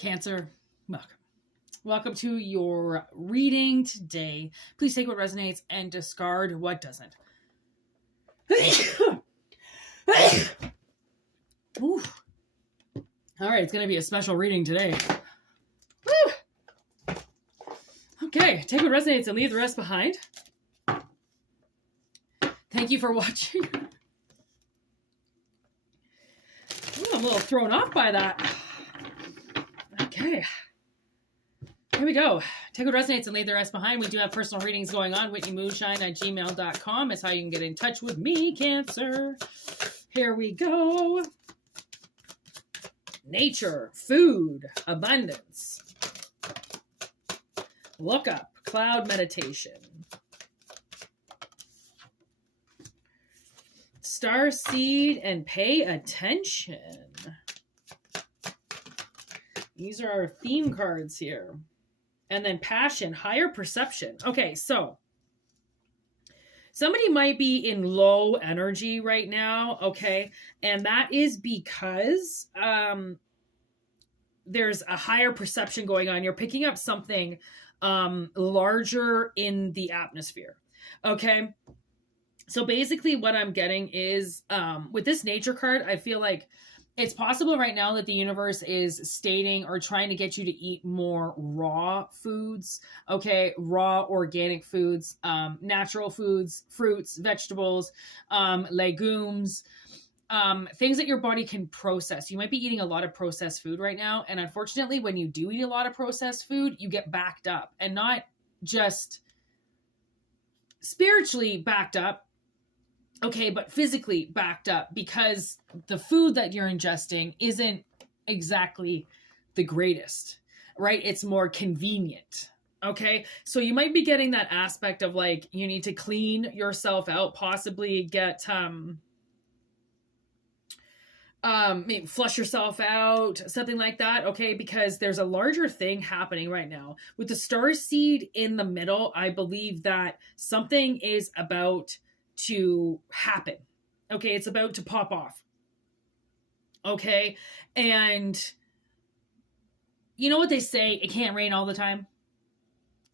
Cancer, welcome. Welcome to your reading today. Please take what resonates and discard what doesn't. Ooh. All right, it's going to be a special reading today. Woo. Okay, take what resonates and leave the rest behind. Thank you for watching. Ooh, I'm a little thrown off by that. Okay. Here we go. Take what resonates and leave the rest behind. We do have personal readings going on. whitneymoonshine@gmail.com is how you can get in touch with me, Cancer. Here we go. Nature, food, abundance. Look up, cloud meditation. Star seed and pay attention. These are our theme cards here. And then passion, higher perception. Okay, so somebody might be in low energy right now, okay? And that is because there's a higher perception going on. You're picking up something larger in the atmosphere, okay? So basically what I'm getting is with this nature card, I feel like it's possible right now that the universe is stating or trying to get you to eat more raw foods, okay? Raw organic foods, natural foods, fruits, vegetables, legumes, things that your body can process. You might be eating a lot of processed food right now. And unfortunately, when you do eat a lot of processed food, you get backed up, and not just spiritually backed up, okay, but physically backed up, because the food that you're ingesting isn't exactly the greatest, right? It's more convenient, okay? So you might be getting that aspect of like, you need to clean yourself out, possibly get, maybe flush yourself out, something like that, okay? Because there's a larger thing happening right now. With the star seed in the middle, I believe that something is about to happen, okay? It's about to pop off, okay? And you know what they say, it can't rain all the time,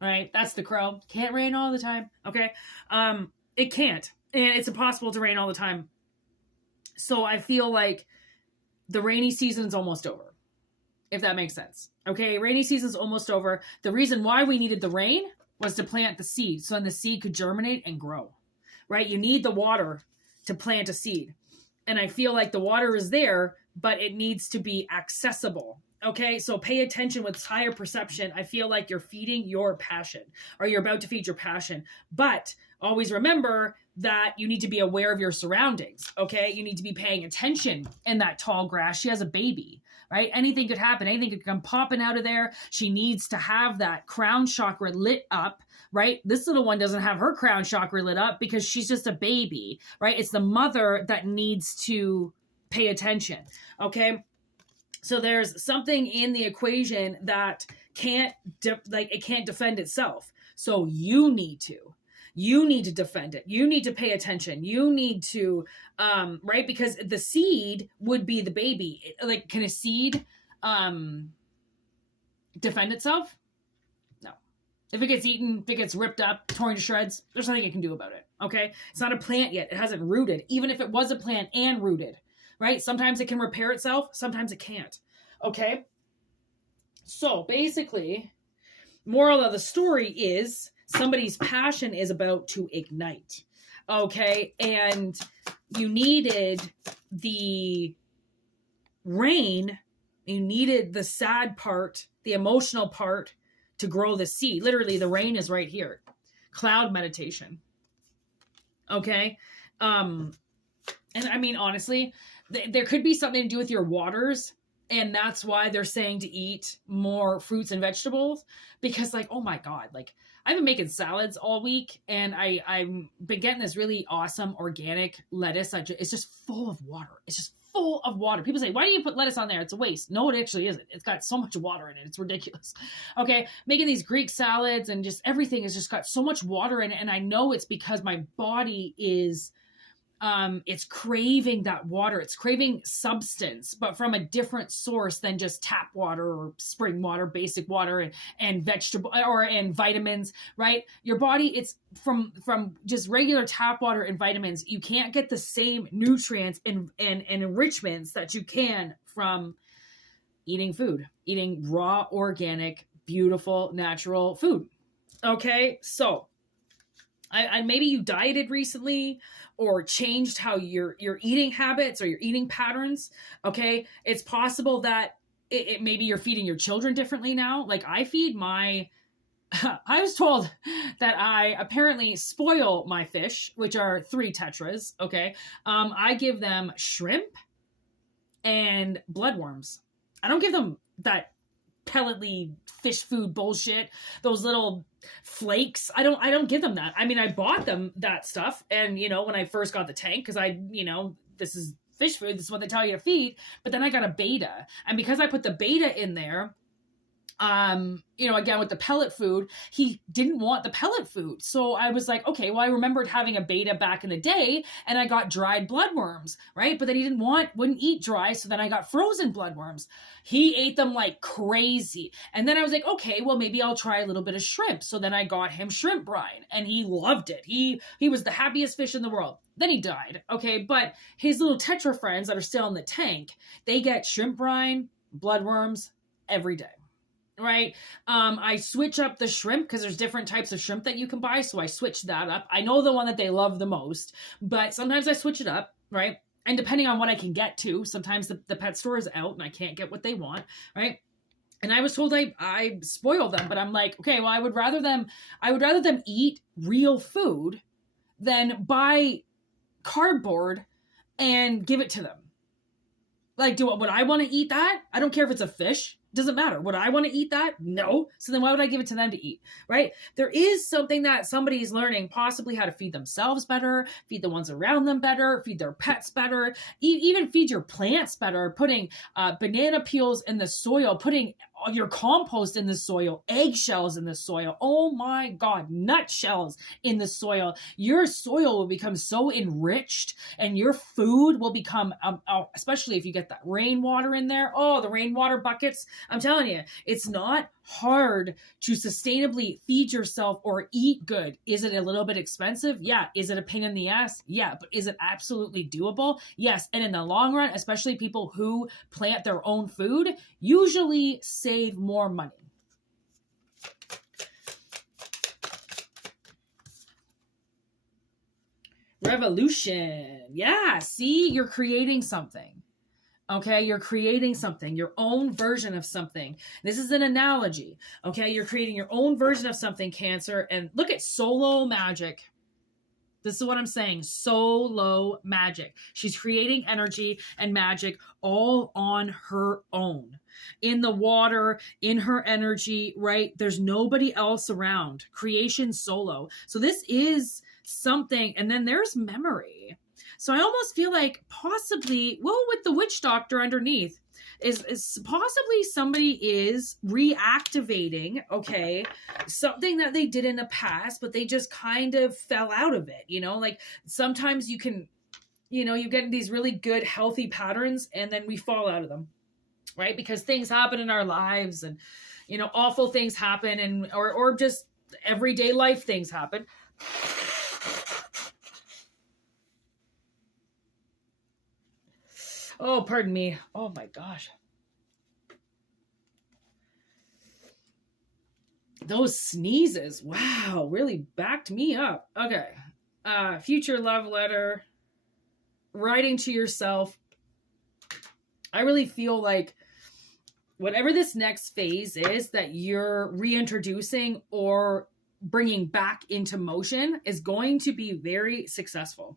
right? That's the crow. Can't rain all the time, okay? It can't, and it's impossible to rain all the time. So I feel like the rainy season's almost over, if that makes sense, okay? Rainy season's almost over. The reason why we needed the rain was to plant the seed, so then the seed could germinate and grow, right? You need the water to plant a seed. And I feel like the water is there, but it needs to be accessible. Okay, so pay attention with higher perception. I feel like you're feeding your passion, or you're about to feed your passion. But always remember that you need to be aware of your surroundings. Okay, you need to be paying attention in that tall grass. She has a baby, right? Anything could happen. Anything could come popping out of there. She needs to have that crown chakra lit up, right? This little one doesn't have her crown chakra lit up because she's just a baby, right? It's the mother that needs to pay attention, okay? So there's something in the equation that it can't defend itself. So you need to defend it. You need to pay attention. You need to, right? Because the seed would be the baby. Like, can a seed defend itself? No. If it gets eaten, if it gets ripped up, torn to shreds, there's nothing it can do about it, okay? It's not a plant yet. It hasn't rooted. Even if it was a plant and rooted, right? Sometimes it can repair itself. Sometimes it can't, okay? So basically, moral of the story is somebody's passion is about to ignite, okay? And you needed the rain, you needed the sad part, the emotional part to grow the seed. Literally, the rain is right here. Cloud meditation, okay? And I mean, honestly, there could be something to do with your waters, and that's why they're saying to eat more fruits and vegetables, because like, oh my God, like I've been making salads all week, and I've been getting this really awesome organic lettuce. It's just full of water. It's just full of water. People say, why do you put lettuce on there? It's a waste. No, it actually isn't. It's got so much water in it. It's ridiculous. Okay. Making these Greek salads and just everything has just got so much water in it. And I know it's because my body is It's craving that water. It's craving substance, but from a different source than just tap water or spring water, basic water, and vegetable and vitamins, right? Your body, it's from just regular tap water and vitamins. You can't get the same nutrients and enrichments that you can from eating food, eating raw, organic, beautiful, natural food. Okay, so I maybe you dieted recently or changed how your eating habits or your eating patterns. Okay, it's possible that it maybe you're feeding your children differently now. Like I feed my I was told that I apparently spoil my fish, which are 3 tetras. Okay, I give them shrimp and bloodworms. I don't give them that pelletly fish food bullshit, those little flakes. I don't give them that. I mean, I bought them that stuff, and when I first got the tank, because this is fish food, this is what they tell you to feed, but then I got a beta, and because I put the beta in there, again with the pellet food, he didn't want the pellet food. So I was like, okay, well, I remembered having a beta back in the day, and I got dried bloodworms, right? But then he wouldn't eat dry. So then I got frozen bloodworms. He ate them like crazy. And then I was like, okay, well, maybe I'll try a little bit of shrimp. So then I got him shrimp brine, and he loved it. He was the happiest fish in the world. Then he died. Okay. But his little tetra friends that are still in the tank, they get shrimp brine, bloodworms every day. Right. I switch up the shrimp because there's different types of shrimp that you can buy. So I switch that up. I know the one that they love the most, but sometimes I switch it up. Right. And depending on what I can get to, sometimes the pet store is out and I can't get what they want. Right. And I was told I spoil them, but I'm like, okay, well, I would rather them eat real food than buy cardboard and give it to them. Like, would I want to eat that? I don't care if it's a fish. Doesn't matter. Would I want to eat that? No. So then why would I give it to them to eat? Right? There is something that somebody's learning, possibly how to feed themselves better, feed the ones around them better, feed their pets better, even feed your plants better, putting banana peels in the soil, putting your compost in the soil, eggshells in the soil. Oh my God, nutshells in the soil. Your soil will become so enriched, and your food will become, especially if you get that rainwater in there. Oh, the rainwater buckets. I'm telling you, it's not hard to sustainably feed yourself or eat good. Is it a little bit expensive? Yeah. Is it a pain in the ass? Yeah. But is it absolutely doable? Yes. And in the long run, especially people who plant their own food, usually save more money. Revolution. Yeah. See, you're creating something. Okay, you're creating something, your own version of something. This is an analogy. Okay, you're creating your own version of something, Cancer. And look at solo magic. This is what I'm saying. Solo magic. She's creating energy and magic all on her own. In the water, in her energy, right? There's nobody else around. Creation solo. So this is something. And then there's memory. So I almost feel like possibly, well, with the witch doctor underneath, is possibly somebody is reactivating, okay, something that they did in the past, but they just kind of fell out of it, like sometimes you can, you get these really good, healthy patterns, and then we fall out of them, right? Because things happen in our lives, and, awful things happen, and, or just everyday life things happen. Oh, pardon me. Oh my gosh. Those sneezes, wow, really backed me up. Okay. Future love letter, writing to yourself. I really feel like whatever this next phase is that you're reintroducing or bringing back into motion is going to be very successful.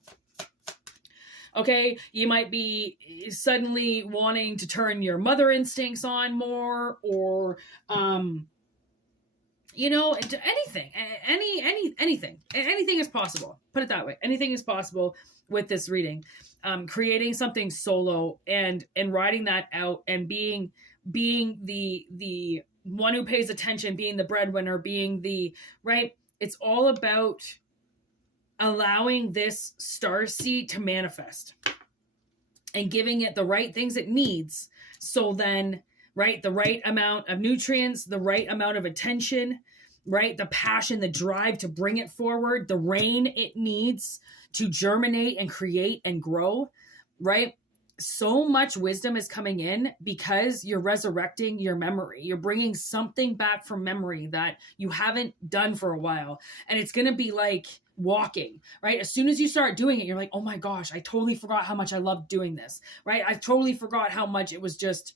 Okay, you might be suddenly wanting to turn your mother instincts on more, or, anything, anything is possible. Put it that way. Anything is possible with this reading. Creating something solo and riding that out, and being the one who pays attention, being the breadwinner, being the, right? It's all about allowing this star seed to manifest and giving it the right things it needs. So then, right, the right amount of nutrients, the right amount of attention, right, the passion, the drive to bring it forward, the rain it needs to germinate and create and grow, right? So much wisdom is coming in because you're resurrecting your memory. You're bringing something back from memory that you haven't done for a while. And it's going to be like walking, right? As soon as you start doing it, you're like, oh my gosh, I totally forgot how much I loved doing this, right? I totally forgot how much it was just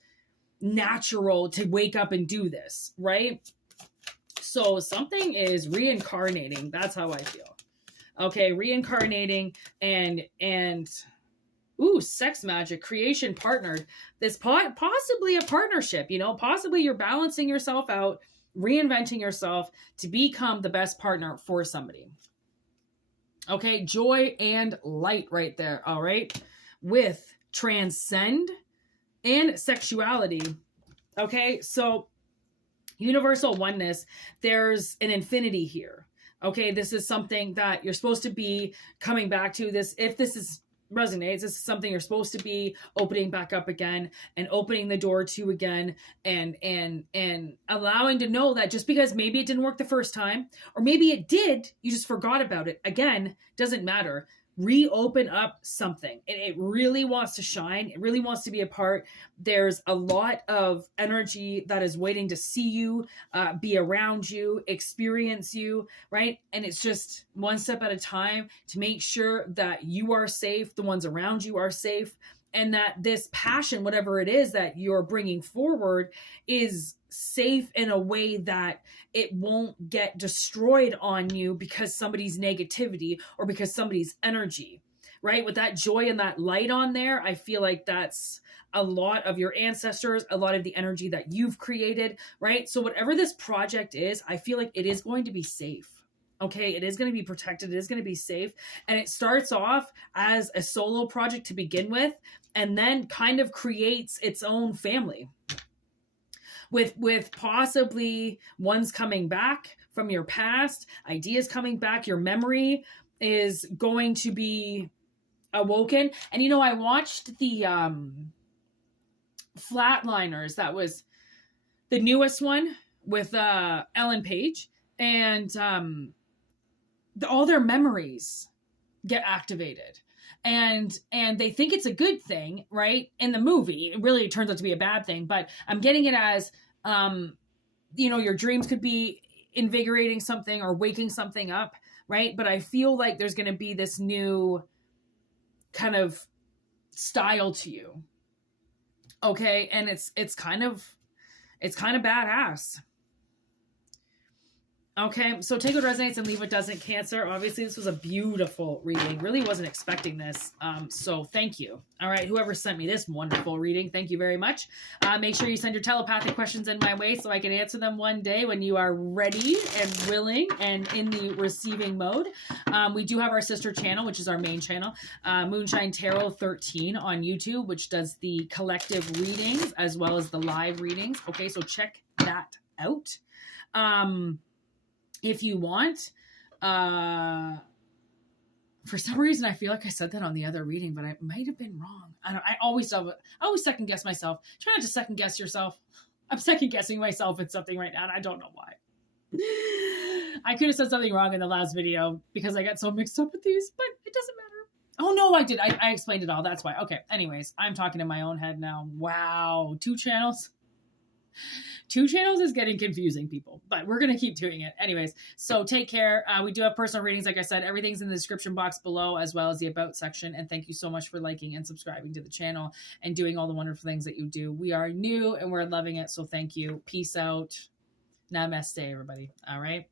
natural to wake up and do this, right? So something is reincarnating. That's how I feel. Okay, reincarnating and ooh, sex magic, creation, partnered. This possibly a partnership, you know, possibly you're balancing yourself out, reinventing yourself to become the best partner for somebody. Okay, joy and light right there, all right? With transcend and sexuality. Okay, so universal oneness, there's an infinity here. Okay, this is something that you're supposed to be coming back to. This, if this is resonates, this is something you're supposed to be opening back up again and opening the door to again, and allowing to know that just because maybe it didn't work the first time, or maybe it did, you just forgot about it again, doesn't matter. Reopen up something. It really wants to shine. It really wants to be a part. There's a lot of energy that is waiting to see you, be around you, experience you, right? And it's just one step at a time to make sure that you are safe, the ones around you are safe, and that this passion, whatever it is that you're bringing forward, is safe in a way that it won't get destroyed on you because somebody's negativity or because somebody's energy, right? With that joy and that light on there, I feel like that's a lot of your ancestors, a lot of the energy that you've created, right? So whatever this project is, I feel like it is going to be safe. Okay, it is going to be protected. It is going to be safe. And it starts off as a solo project to begin with, and then kind of creates its own family. With possibly ones coming back from your past, ideas coming back, your memory is going to be awoken. And you know, I watched the Flatliners, that was the newest one with Ellen Page, and all their memories get activated. And they think it's a good thing, right? In the movie, it really turns out to be a bad thing. But I'm getting it as, you know, your dreams could be invigorating something or waking something up, right? But I feel like there's going to be this new kind of style to you, okay? And it's kind of badass. Okay, so take what resonates and leave what doesn't, Cancer. Obviously, this was a beautiful reading. Really wasn't expecting this, so thank you. All right, whoever sent me this wonderful reading, thank you very much. Make sure you send your telepathic questions in my way so I can answer them one day when you are ready and willing and in the receiving mode. We do have our sister channel, which is our main channel, Moonshine Tarot 13 on YouTube, which does the collective readings as well as the live readings. Okay, so check that out. If you want, for some reason, I feel like I said that on the other reading, but I might have been wrong. I always second guess myself. Try not to second guess yourself. I'm second guessing myself in something right now, and I don't know why. I could have said something wrong in the last video because I got so mixed up with these, but it doesn't matter. Oh no, I did. I explained it all. That's why. Okay. Anyways, I'm talking in my own head now. Wow. 2 channels. 2 channels is getting confusing, people, but we're going to keep doing it. Anyways, so take care. We do have personal readings. Like I said, everything's in the description box below, as well as the about section. And thank you so much for liking and subscribing to the channel and doing all the wonderful things that you do. We are new and we're loving it. So thank you. Peace out. Namaste, everybody. All right.